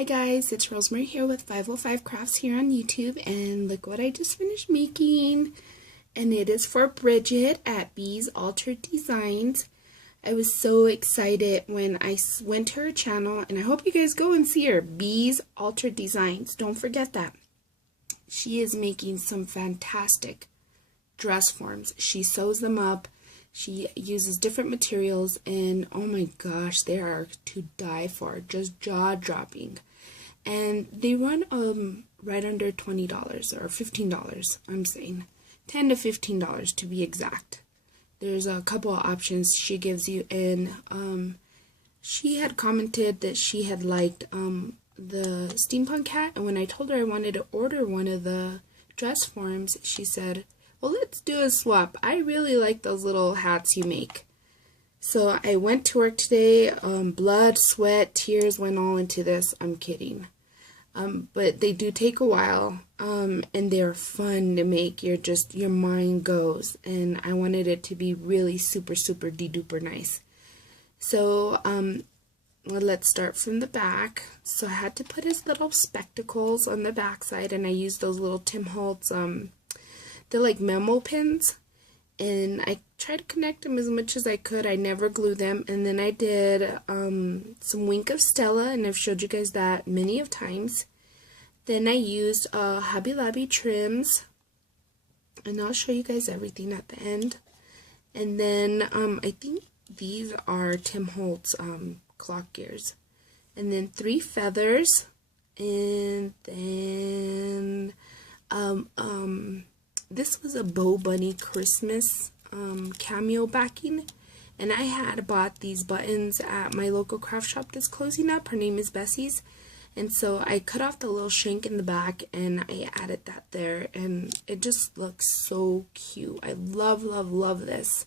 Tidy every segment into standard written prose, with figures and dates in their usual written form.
Hi guys, it's Rosemarie here with 505 Crafts here on YouTube, and look what I just finished making. And it is for Bridget at Bees Altered Designs. I was so excited when I went to her channel, and I hope you guys go and see her. Bees Altered Designs. Don't forget that. She is making some fantastic dress forms. She sews them up. She uses different materials, and oh my gosh, they are to die for. Just jaw-dropping. And they run right under $20 or $15, I'm saying. $10 to $15 to be exact. There's a couple of options she gives you, and she had commented that she had liked the Steampunk hat, and when I told her I wanted to order one of the dress forms, she said, well, let's do a swap. I really like those little hats you make. So I went to work today. Blood, sweat, tears went all into this. I'm kidding. But they do take a while. And they're fun to make. Your mind goes. And I wanted it to be really super, super de-duper nice. So, well, let's start from the back. So I had to put his little spectacles on the back side, and I used those little Tim Holtz, they're like memo pins, and I tried to connect them as much as I could. I never glue them. And then I did some Wink of Stella, and I've showed you guys that many of times. Then I used Hobby Lobby trims, and I'll show you guys everything at the end. And then I think these are Tim Holtz clock gears. And then 3 feathers, and then this was a Bow Bunny Christmas cameo backing, and I had bought these buttons at my local craft shop that's closing up. Her name is Bessie's, and so I cut off the little shank in the back and I added that there, and it just looks so cute. I love, love, love this.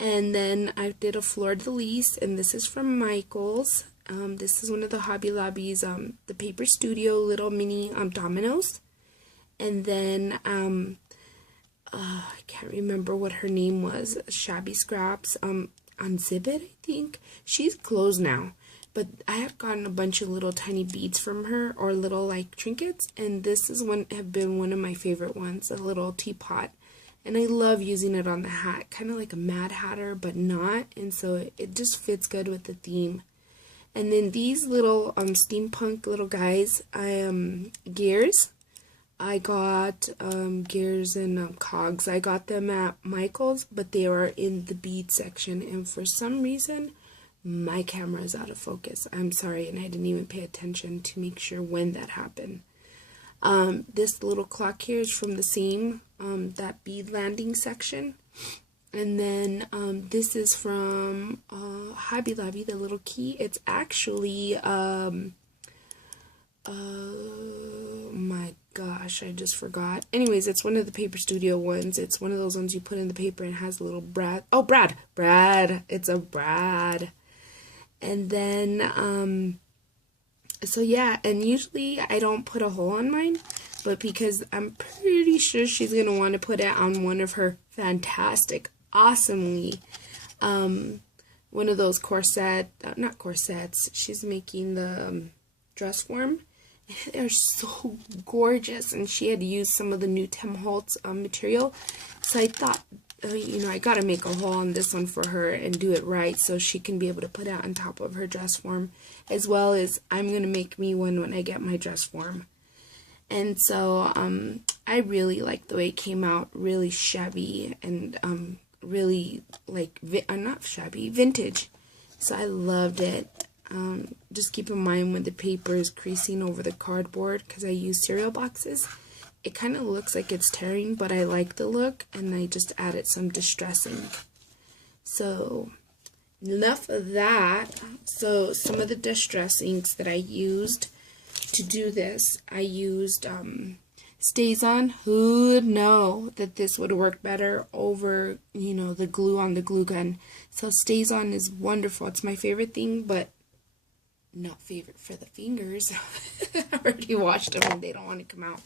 And then I did a fleur-de-lis, and this is from Michael's. This is one of the Hobby Lobby's, the Paper Studio little mini dominoes. And then I can't remember what her name was. Shabby Scraps, Unzipped, I think. She's closed now, but I had gotten a bunch of little tiny beads from her, or little like trinkets, and this is have been one of my favorite ones, a little teapot, and I love using it on the hat, kind of like a Mad Hatter, but not, and so it just fits good with the theme. And then these little steampunk little guys, gears. I got gears and cogs. I got them at Michael's, but they were in the bead section, and for some reason my camera is out of focus. I'm sorry, and I didn't even pay attention to make sure when that happened. This little clock here is from the same that bead landing section, and then this is from Hobby Lobby, the little key. It's actually my gosh, I just forgot. Anyways, it's one of the Paper Studio ones. It's one of those ones you put in the paper and has a little Brad. Oh, Brad. It's a Brad. And then, so yeah, and usually I don't put a hole on mine, but because I'm pretty sure she's going to want to put it on one of her fantastic, awesomely, one of those not corsets, she's making the dress form. They're so gorgeous, and she had used some of the new Tim Holtz material, so I thought, I gotta make a hole on this one for her and do it right so she can be able to put it on top of her dress form, as well as I'm gonna make me one when I get my dress form. And so I really like the way it came out, really shabby, and really like not shabby, vintage, so I loved it. Just keep in mind when the paper is creasing over the cardboard, because I use cereal boxes, it kind of looks like it's tearing, but I like the look, and I just added some distress ink. So enough of that. So some of the distress inks that I used to do this, I used StazOn. Who would know that this would work better over, the glue on the glue gun? So StazOn is wonderful. It's my favorite thing, but not favorite for the fingers. I already washed them and they don't want to come out.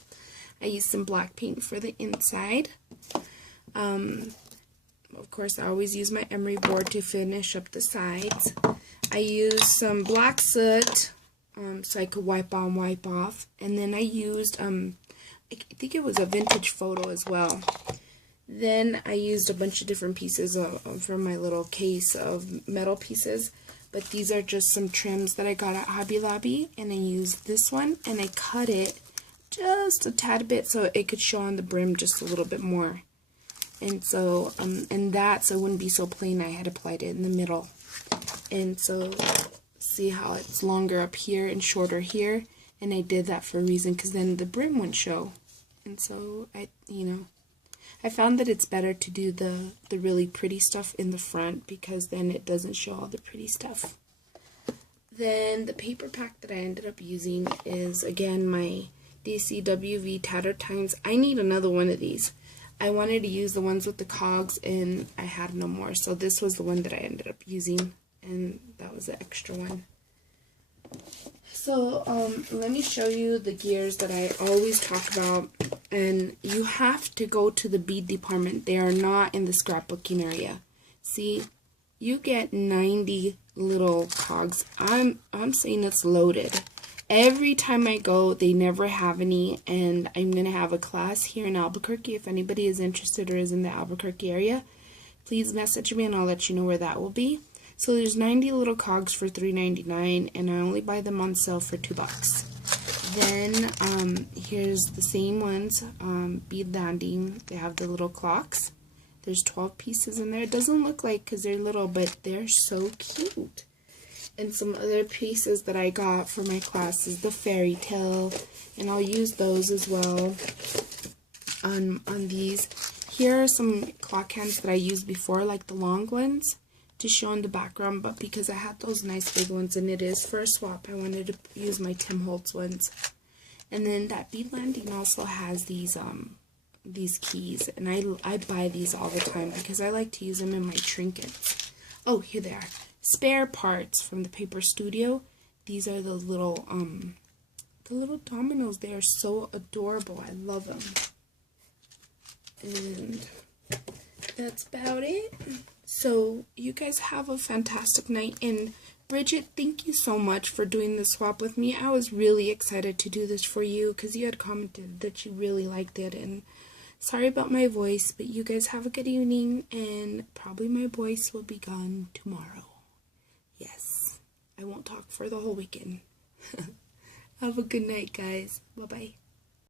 I used some black paint for the inside. Of course, I always use my emery board to finish up the sides. I used some black soot so I could wipe on, wipe off. And then I used, I think it was a vintage photo as well. Then I used a bunch of different pieces for my little case of metal pieces. But these are just some trims that I got at Hobby Lobby. And I used this one and I cut it just a tad bit so it could show on the brim just a little bit more. And so, so it wouldn't be so plain, I had applied it in the middle. And so, see how it's longer up here and shorter here? And I did that for a reason, because then the brim wouldn't show. And so, I found that it's better to do the really pretty stuff in the front, because then it doesn't show all the pretty stuff. Then, the paper pack that I ended up using is, again, my DCWV Tattered Times. I need another one of these. I wanted to use the ones with the cogs, and I had no more. So this was the one that I ended up using, and that was the extra one. So, let me show you the gears that I always talk about. And you have to go to the bead department. They are not in the scrapbooking area. See, you get 90 little cogs. I'm saying it's loaded. Every time I go, they never have any, and I'm going to have a class here in Albuquerque. If anybody is interested or is in the Albuquerque area, please message me and I'll let you know where that will be. So there's 90 little cogs for $3.99, and I only buy them on sale for $2. Then here's the same ones, bead landing. They have the little clocks. There's 12 pieces in there. It doesn't look like because they're little, but they're so cute. And some other pieces that I got for my class is the fairy tale, and I'll use those as well on these. Here are some clock hands that I used before, like the long ones, to show in the background, but because I had those nice big ones and it is for a swap, I wanted to use my Tim Holtz ones. And then that bead landing also has these keys, and I buy these all the time because I like to use them in my trinkets. Oh, here they are. Spare parts from the Paper Studio. These are the little dominoes. They are so adorable. I love them. And that's about it. So you guys have a fantastic night. And Bridget, thank you so much for doing the swap with me. I was really excited to do this for you because you had commented that you really liked it. And sorry about my voice, but you guys have a good evening, and probably my voice will be gone tomorrow. Yes, I won't talk for the whole weekend. Have a good night, guys. Bye-bye.